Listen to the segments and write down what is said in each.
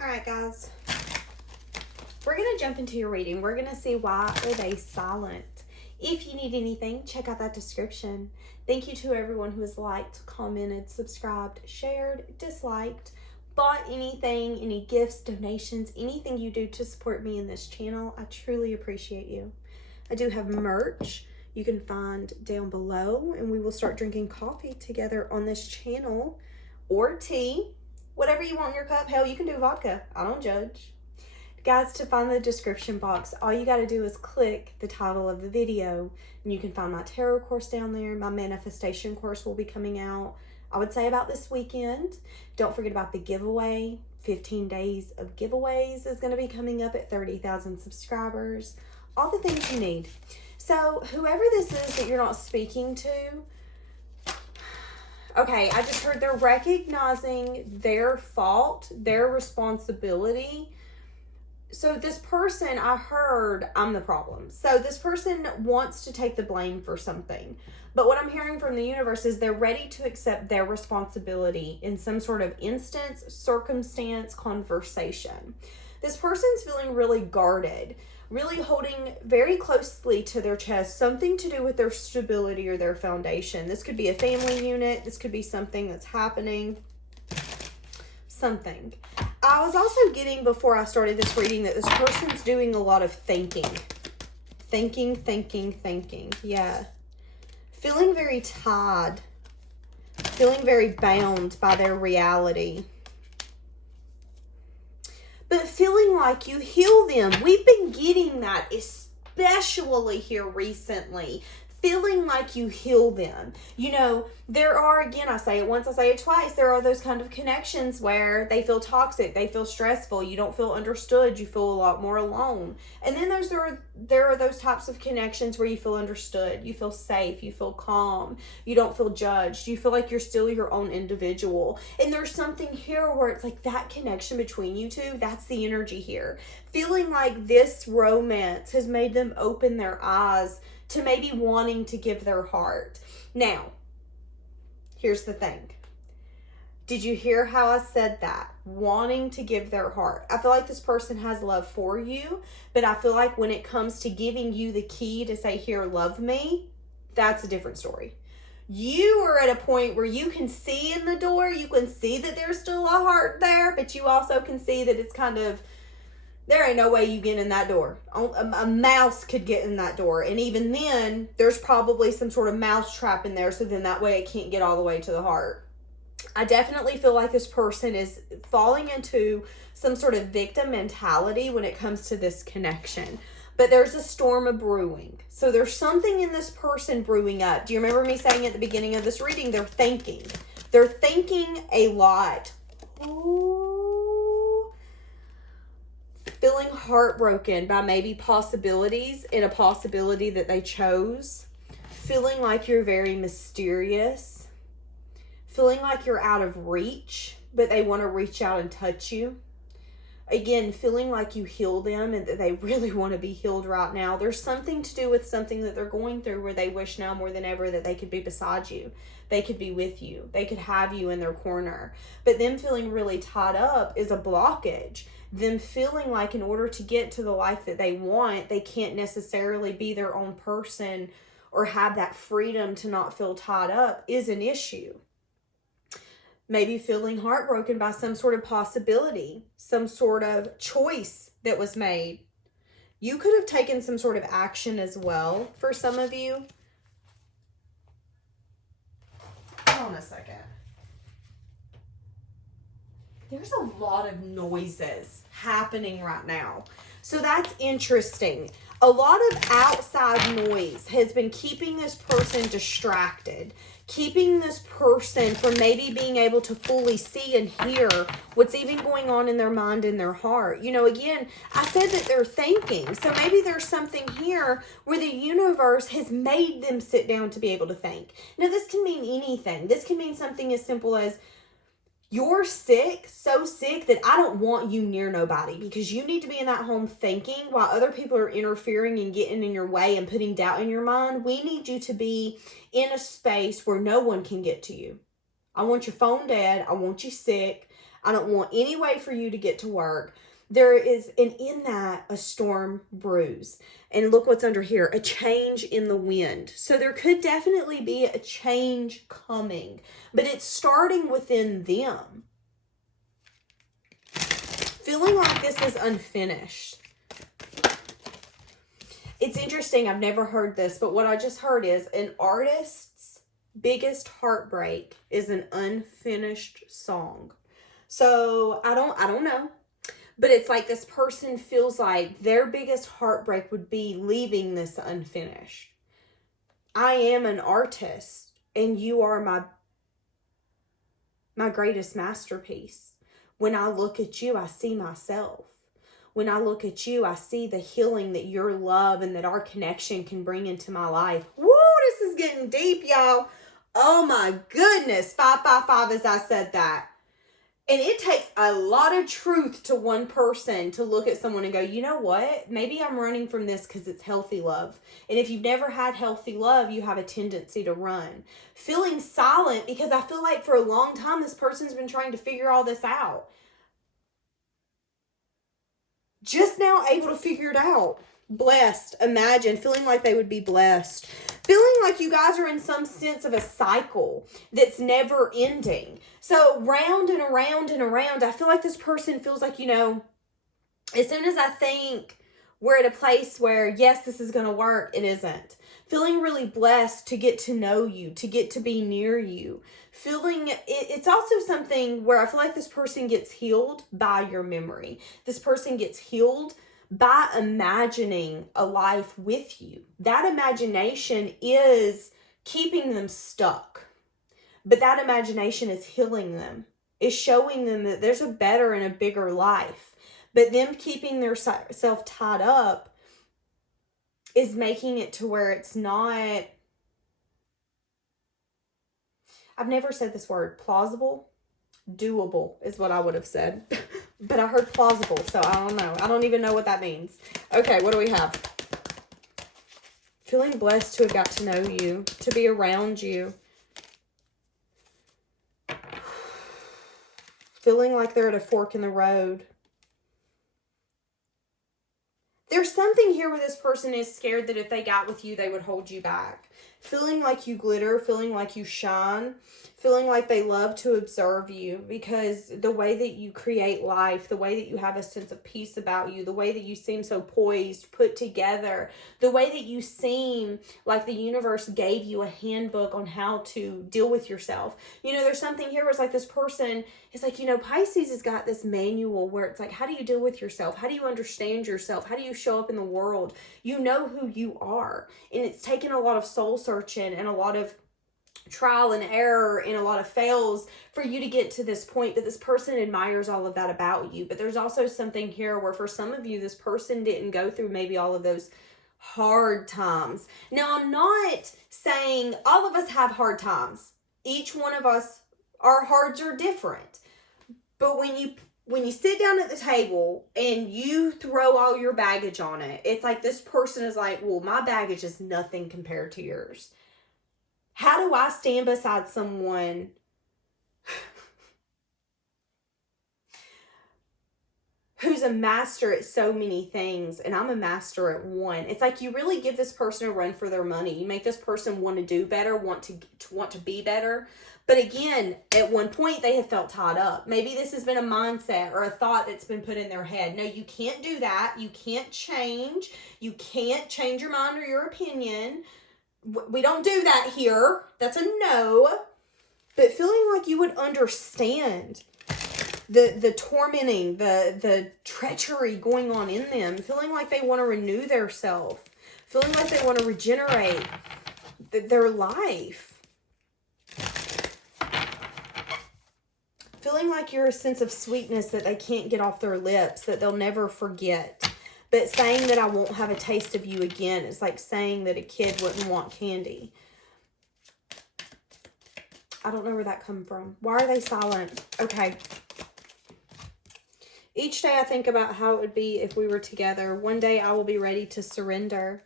Alright guys, we're going to jump into your reading. We're going to see why are they silent. If you need anything, check out that description. Thank you to everyone who has liked, commented, subscribed, shared, disliked, bought anything, any gifts, donations, anything you do to support me in this channel. I truly appreciate you. I do have merch you can find down below, and we will start drinking coffee together on this channel, or tea, whatever you want in your cup. Hell, you can do vodka. I don't judge. Guys, to find the description box, all you got to do is click the title of the video, and you can find my tarot course down there. My manifestation course will be coming out, I would say, about this weekend. Don't forget about the giveaway. 15 days of giveaways is going to be coming up at 30,000 subscribers. All the things you need. So whoever this is that you're not speaking to, okay, I just heard they're recognizing their fault, their responsibility. So this person, I heard, I'm the problem. So this person wants to take the blame for something. But what I'm hearing from the universe is they're ready to accept their responsibility in some sort of instance, circumstance, conversation. This person's feeling really guarded, really holding very closely to their chest, something to do with their stability or their foundation. This could be a family unit. This could be something that's happening. Something. I was also getting, before I started this reading, that this person's doing a lot of thinking. Thinking. Yeah. Feeling very tied. Feeling very bound by their reality. But feeling like you heal them. We've been getting that, especially here recently. Feeling like you heal them. You know, there are, again, I say it once, I say it twice, there are those kind of connections where they feel toxic, they feel stressful, you don't feel understood, you feel a lot more alone. And then there are those types of connections where you feel understood, you feel safe, you feel calm, you don't feel judged, you feel like you're still your own individual. And there's something here where it's like that connection between you two, that's the energy here. Feeling like this romance has made them open their eyes to maybe wanting to give their heart. Now, here's the thing. Did you hear how I said that? Wanting to give their heart. I feel like this person has love for you, but I feel like when it comes to giving you the key to say, here, love me, that's a different story. You are at a point where you can see in the door, you can see that there's still a heart there, but you also can see that it's kind of, there ain't no way you get in that door. A mouse could get in that door. And even then, there's probably some sort of mouse trap in there. So then that way it can't get all the way to the heart. I definitely feel like this person is falling into some sort of victim mentality when it comes to this connection. But there's a storm of brewing. So there's something in this person brewing up. Do you remember me saying at the beginning of this reading, they're thinking. They're thinking a lot. Ooh. Feeling heartbroken by maybe possibilities in a possibility that they chose. Feeling like you're very mysterious. Feeling like you're out of reach, but they want to reach out and touch you. Again, feeling like you heal them and that they really want to be healed right now. There's something to do with something that they're going through where they wish now more than ever that they could be beside you. They could be with you. They could have you in their corner. But them feeling really tied up is a blockage. Them feeling like in order to get to the life that they want, they can't necessarily be their own person or have that freedom to not feel tied up is an issue. Maybe feeling heartbroken by some sort of possibility, some sort of choice that was made. You could have taken some sort of action as well for some of you. Hold on a second. There's a lot of noises happening right now. So that's interesting. A lot of outside noise has been keeping this person distracted, keeping this person from maybe being able to fully see and hear what's even going on in their mind and their heart. You know, again, I said that they're thinking. So maybe there's something here where the universe has made them sit down to be able to think. Now, this can mean anything. This can mean something as simple as, you're sick, so sick that I don't want you near nobody because you need to be in that home thinking while other people are interfering and getting in your way and putting doubt in your mind. We need you to be in a space where no one can get to you. I want your phone dead. I want you sick. I don't want any way for you to get to work. There is, and in that, a storm brews. And look what's under here, a change in the wind. So there could definitely be a change coming, but it's starting within them. Feeling like this is unfinished. It's interesting, I've never heard this, but what I just heard is an artist's biggest heartbreak is an unfinished song. So I don't know. But it's like this person feels like their biggest heartbreak would be leaving this unfinished. I am an artist, and you are my greatest masterpiece. When I look at you, I see myself. When I look at you, I see the healing that your love and that our connection can bring into my life. Woo, this is getting deep, y'all. Oh my goodness. 555 as I said that. And it takes a lot of truth to one person to look at someone and go, you know what? Maybe I'm running from this because it's healthy love. And if you've never had healthy love, you have a tendency to run. Feeling silent because I feel like for a long time, this person's been trying to figure all this out. Just now able to figure it out. Blessed. Imagine feeling like they would be blessed. Feeling like you guys are in some sense of a cycle that's never ending. So round and around and around, I feel like this person feels like, as soon as I think we're at a place where, yes, this is going to work, it isn't. Feeling really blessed to get to know you, to get to be near you. Feeling, it's also something where I feel like this person gets healed by your memory. This person gets healed by imagining a life with you. That imagination is keeping them stuck. But that imagination is healing them. Is showing them that there's a better and a bigger life. But them keeping their self tied up is making it to where it's not... I've never said this word. Plausible? Doable is what I would have said. But I heard plausible, so I don't know. I don't even know what that means. Okay, what do we have? Feeling blessed to have got to know you, to be around you. Feeling like they're at a fork in the road. There's something here where this person is scared that if they got with you, they would hold you back. Feeling like you glitter, feeling like you shine, feeling like they love to observe you because the way that you create life, the way that you have a sense of peace about you, the way that you seem so poised, put together, the way that you seem like the universe gave you a handbook on how to deal with yourself. There's something here where it's like this person is like, Pisces has got this manual where it's like, how do you deal with yourself? How do you understand yourself? How do you show up in the world? You know who you are. And it's taken a lot of soul searching and a lot of trial and error and a lot of fails for you to get to this point. But this person admires all of that about you. But there's also something here where for some of you, this person didn't go through maybe all of those hard times. Now, I'm not saying all of us have hard times. Each one of us, our hards are different. But when you sit down at the table and you throw all your baggage on it, it's like this person is like, well, my baggage is nothing compared to yours. How do I stand beside someone who's a master at so many things and I'm a master at one? It's like you really give this person a run for their money. You make this person want to do better, want to be better. But again, at one point they have felt tied up. Maybe this has been a mindset or a thought that's been put in their head. No, you can't do that. You can't change. You can't change your mind or your opinion. We don't do that here. That's a no. But feeling like you would understand the tormenting, the treachery going on in them. Feeling like they want to renew their self. Feeling like they want to regenerate their life. Feeling like you're a sense of sweetness that they can't get off their lips, that they'll never forget. But saying that I won't have a taste of you again is like saying that a kid wouldn't want candy. I don't know where that come from. Why are they silent? Okay. Each day I think about how it would be if we were together. One day I will be ready to surrender.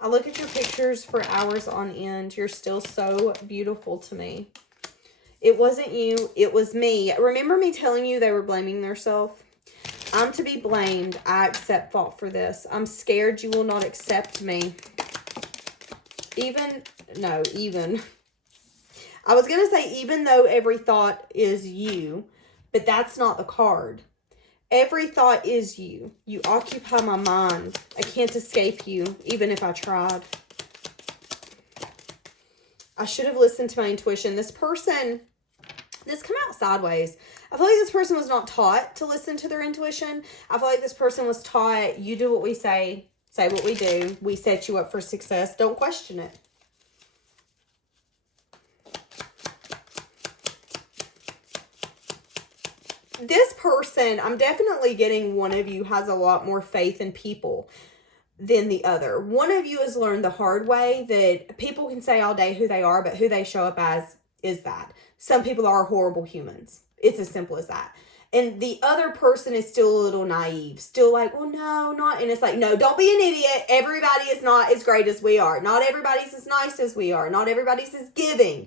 I look at your pictures for hours on end. You're still so beautiful to me. It wasn't you. It was me. Remember me telling you they were blaming themselves? I'm to be blamed. I accept fault for this. I'm scared you will not accept me. Even. I was going to say even though every thought is you, but that's not the card. Every thought is you. You occupy my mind. I can't escape you, even if I tried. I should have listened to my intuition. This person, this come out sideways. I feel like this person was not taught to listen to their intuition. I feel like this person was taught, you do what we say what we do. We set you up for success. Don't question it. This person, I'm definitely getting one of you has a lot more faith in people than the other. One of you has learned the hard way that people can say all day who they are, but who they show up as is that. Some people are horrible humans. It's as simple as that. And the other person is still a little naive, still like, well, no, not. And it's like, no, don't be an idiot. Everybody is not as great as we are. Not everybody's as nice as we are. Not everybody's as giving.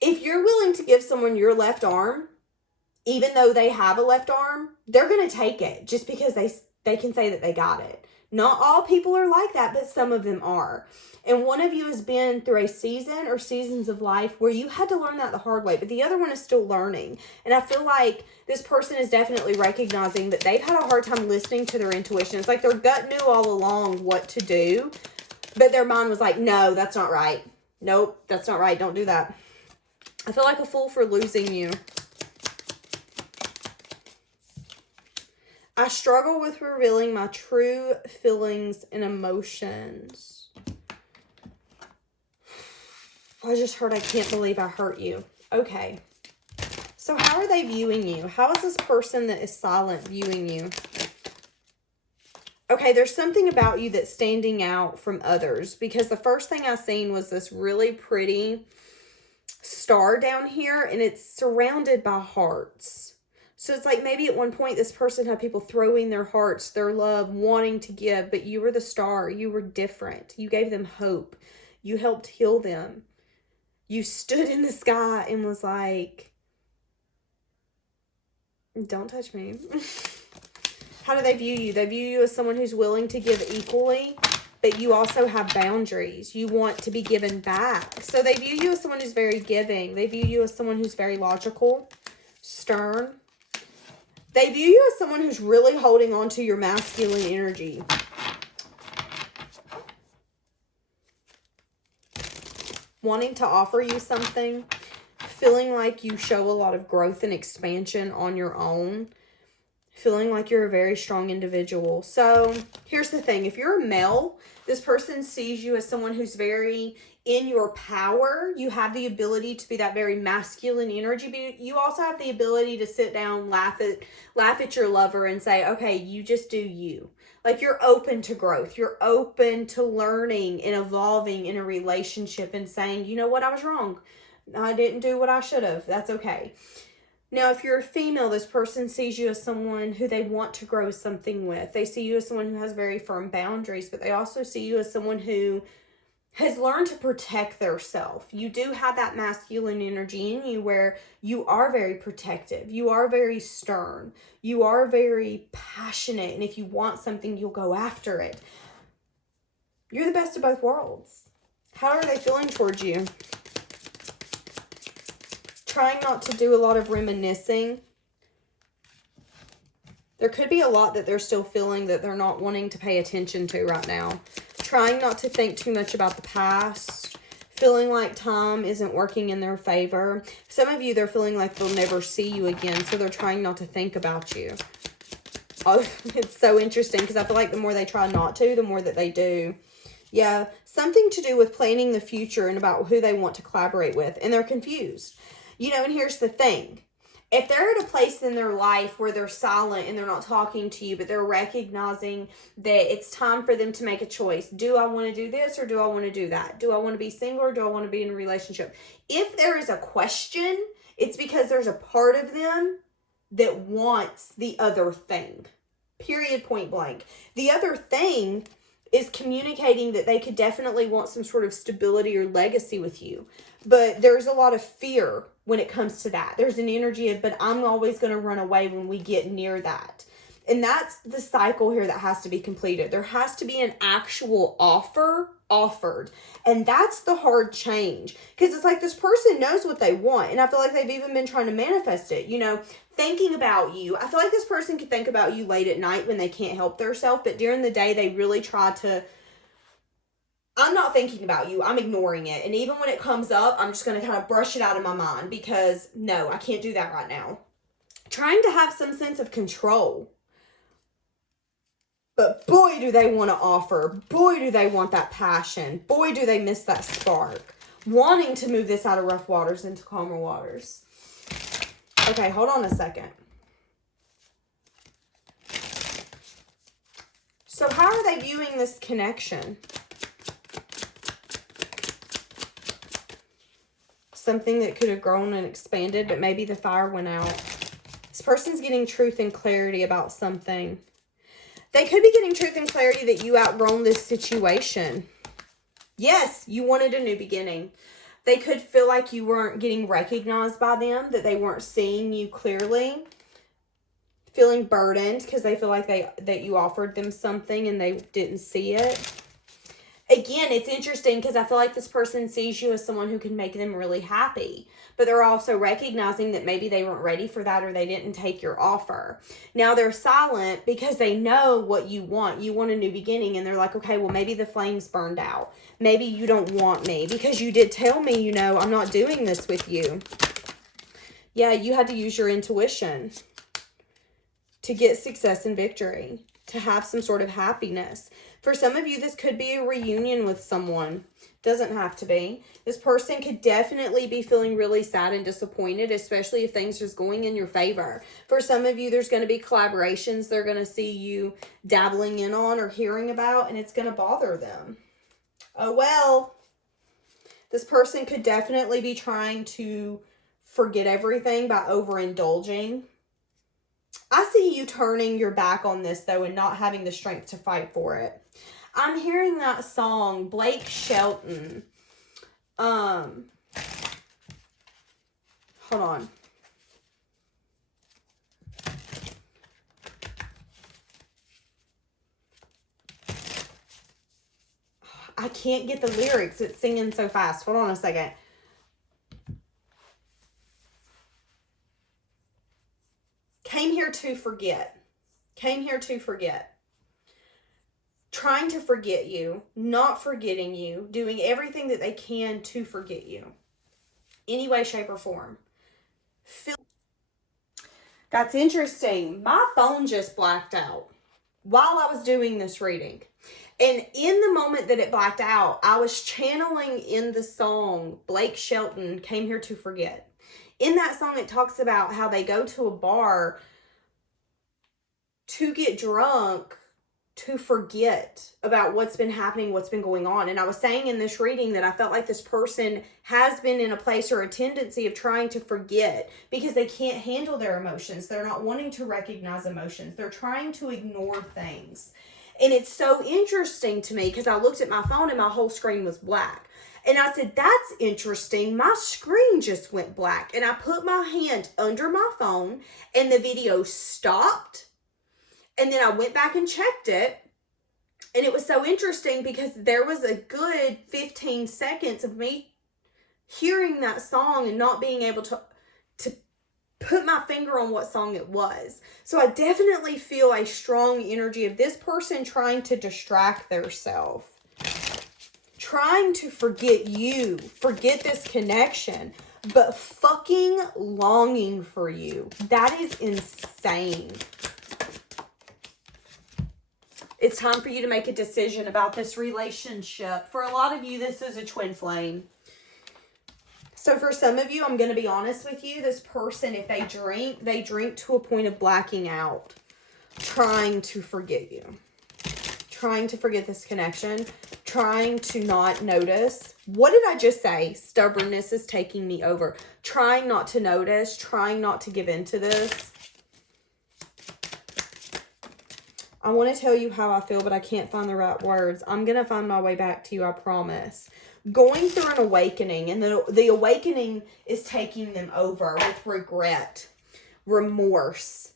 If you're willing to give someone your left arm, even though they have a left arm, they're going to take it just because they can say that they got it. Not all people are like that, but some of them are. And one of you has been through a season or seasons of life where you had to learn that the hard way, but the other one is still learning. And I feel like this person is definitely recognizing that they've had a hard time listening to their intuition. It's like their gut knew all along what to do, but their mind was like, no, that's not right. Nope, that's not right. Don't do that. I feel like a fool for losing you. I struggle with revealing my true feelings and emotions. I just heard I can't believe I hurt you. Okay. So how are they viewing you? How is this person that is silent viewing you? Okay, there's something about you that's standing out from others because the first thing I seen was this really pretty star down here and it's surrounded by hearts. So it's like maybe at one point this person had people throwing their hearts, their love, wanting to give, but you were the star. You were different. You gave them hope. You helped heal them. You stood in the sky and was like, don't touch me. How do they view you? They view you as someone who's willing to give equally, but you also have boundaries. You want to be given back. So they view you as someone who's very giving. They view you as someone who's very logical, stern. They view you as someone who's really holding on to your masculine energy. Wanting to offer you something. Feeling like you show a lot of growth and expansion on your own. Feeling like you're a very strong individual. So here's the thing. If you're a male, this person sees you as someone who's very in your power. You have the ability to be that very masculine energy, but you also have the ability to sit down, laugh at your lover and say, okay, you just do you. Like you're open to growth. You're open to learning and evolving in a relationship and saying, you know what, I was wrong. I didn't do what I should have. That's okay. Now, if you're a female, this person sees you as someone who they want to grow something with. They see you as someone who has very firm boundaries, but they also see you as someone who has learned to protect their self. You do have that masculine energy in you where you are very protective. You are very stern. You are very passionate. And if you want something, you'll go after it. You're the best of both worlds. How are they feeling towards you? Trying not to do a lot of reminiscing. There could be a lot that they're still feeling that they're not wanting to pay attention to right now. Trying not to think too much about the past. Feeling like time isn't working in their favor. Some of you, they're feeling like they'll never see you again, so they're trying not to think about you. Oh, it's so interesting because I feel like the more they try not to, the more that they do. Yeah, something to do with planning the future and about who they want to collaborate with, and they're confused. You know, and here's the thing. If they're at a place in their life where they're silent and they're not talking to you, but they're recognizing that it's time for them to make a choice. Do I want to do this or do I want to do that? Do I want to be single or do I want to be in a relationship? If there is a question, it's because there's a part of them that wants the other thing. Period, point blank. The other thing is communicating that they could definitely want some sort of stability or legacy with you. But there's a lot of fear when it comes to that. There's an energy of, but I'm always going to run away when we get near that. And that's the cycle here that has to be completed. There has to be an actual offer offered. And that's the hard change. Because it's like this person knows what they want. And I feel like they've even been trying to manifest it. You know, thinking about you. I feel like this person could think about you late at night when they can't help themselves. But during the day, they really try to, I'm not thinking about you. I'm ignoring it. And even when it comes up, I'm just going to kind of brush it out of my mind. Because no, I can't do that right now. Trying to have some sense of control. But boy, do they want to offer. Boy, do they want that passion. Boy, do they miss that spark. Wanting to move this out of rough waters into calmer waters. Okay, hold on a second. So how are they viewing this connection? Something that could have grown and expanded, but maybe the fire went out. This person's getting truth and clarity about something. They could be getting truth and clarity that you outgrown this situation. Yes, you wanted a new beginning. They could feel like you weren't getting recognized by them, that they weren't seeing you clearly. Feeling burdened because they feel like that you offered them something and they didn't see it. Again, it's interesting because I feel like this person sees you as someone who can make them really happy. But they're also recognizing that maybe they weren't ready for that or they didn't take your offer. Now they're silent because they know what you want. You want a new beginning and they're like, okay, well maybe the flames burned out. Maybe you don't want me because you did tell me, you know, I'm not doing this with you. Yeah, you had to use your intuition to get success and victory, to have some sort of happiness. For some of you, this could be a reunion with someone. Doesn't have to be. This person could definitely be feeling really sad and disappointed, especially if things are going in your favor. For some of you, there's going to be collaborations they're going to see you dabbling in on or hearing about, and it's going to bother them. Oh, well. This person could definitely be trying to forget everything by overindulging. I see you turning your back on this, though, and not having the strength to fight for it. I'm hearing that song, Blake Shelton. Hold on. I can't get the lyrics. It's singing so fast. Hold on a second. Came here to forget. Came here to forget. Trying to forget you, not forgetting you, doing everything that they can to forget you. Any way, shape, or form. That's interesting. My phone just blacked out while I was doing this reading. And in the moment that it blacked out, I was channeling in the song, Blake Shelton, Came Here to Forget. In that song, it talks about how they go to a bar to get drunk, to forget about what's been happening, what's been going on. And I was saying in this reading that I felt like this person has been in a place or a tendency of trying to forget because they can't handle their emotions. They're not wanting to recognize emotions. They're trying to ignore things. And it's so interesting to me because I looked at my phone and my whole screen was black. And I said, that's interesting. My screen just went black. And I put my hand under my phone and the video stopped. And then I went back and checked it. And it was so interesting because there was a good 15 seconds of me hearing that song and not being able to put my finger on what song it was. So I definitely feel a strong energy of this person trying to distract theirself. Trying to forget you. Forget this connection. But fucking longing for you. That is insane. It's time for you to make a decision about this relationship. For a lot of you, this is a twin flame. So for some of you, I'm going to be honest with you. This person, if they drink to a point of blacking out. Trying to forget you. Trying to forget this connection. Trying to not notice. What did I just say? Stubbornness is taking me over. Trying not to notice. Trying not to give in to this. I want to tell you how I feel, but I can't find the right words. I'm going to find my way back to you, I promise. Going through an awakening, and the awakening is taking them over with regret, remorse.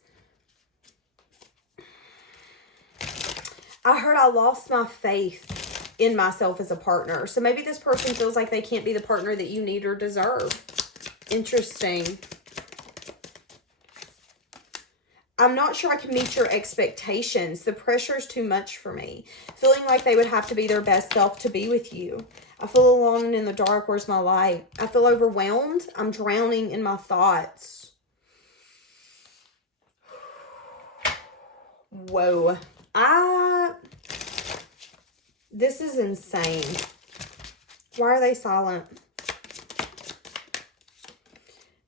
I heard I lost my faith in myself as a partner. So maybe this person feels like they can't be the partner that you need or deserve. Interesting. I'm not sure I can meet your expectations. The pressure is too much for me. Feeling like they would have to be their best self to be with you. I feel alone and in the dark. Where's my light? I feel overwhelmed. I'm drowning in my thoughts. Whoa. This is insane. Why are they silent?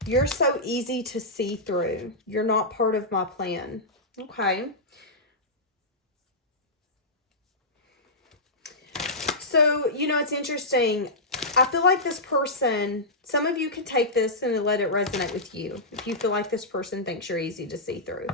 You're so easy to see through. You're not part of my plan. Okay. So, you know, it's interesting. I feel like this person, some of you can take this and let it resonate with you. If you feel like this person thinks you're easy to see through.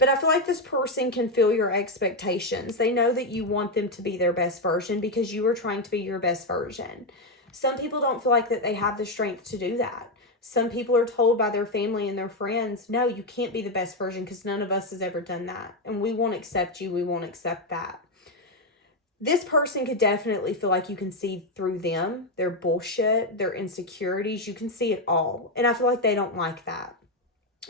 But I feel like this person can feel your expectations. They know that you want them to be their best version because you are trying to be your best version. Some people don't feel like that they have the strength to do that. Some people are told by their family and their friends, no, you can't be the best version because none of us has ever done that. And we won't accept you. We won't accept that. This person could definitely feel like you can see through them, their bullshit, their insecurities. You can see it all. And I feel like they don't like that.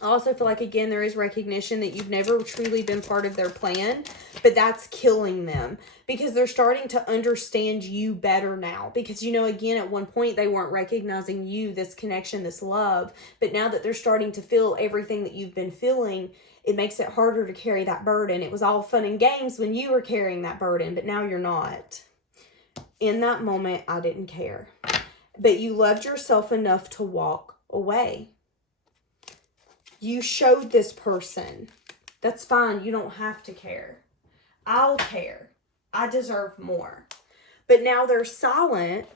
I also feel like, again, there is recognition that you've never truly been part of their plan, but that's killing them because they're starting to understand you better now. Because, you know, again, at one point they weren't recognizing you, this connection, this love, but now that they're starting to feel everything that you've been feeling, it makes it harder to carry that burden. It was all fun and games when you were carrying that burden, but now you're not. In that moment, I didn't care. But you loved yourself enough to walk away. You showed this person. That's fine. You don't have to care. I'll care. I deserve more. But now they're silent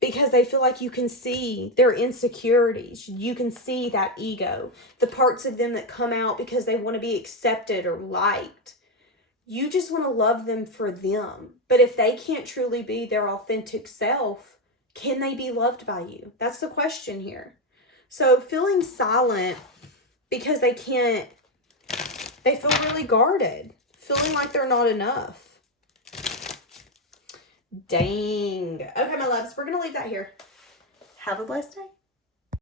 because they feel like you can see their insecurities. You can see that ego. The parts of them that come out because they want to be accepted or liked. You just want to love them for them. But if they can't truly be their authentic self, can they be loved by you? That's the question here. So feeling silent because they feel really guarded, feeling like they're not enough. Dang. Okay, my loves, we're going to leave that here. Have a blessed day.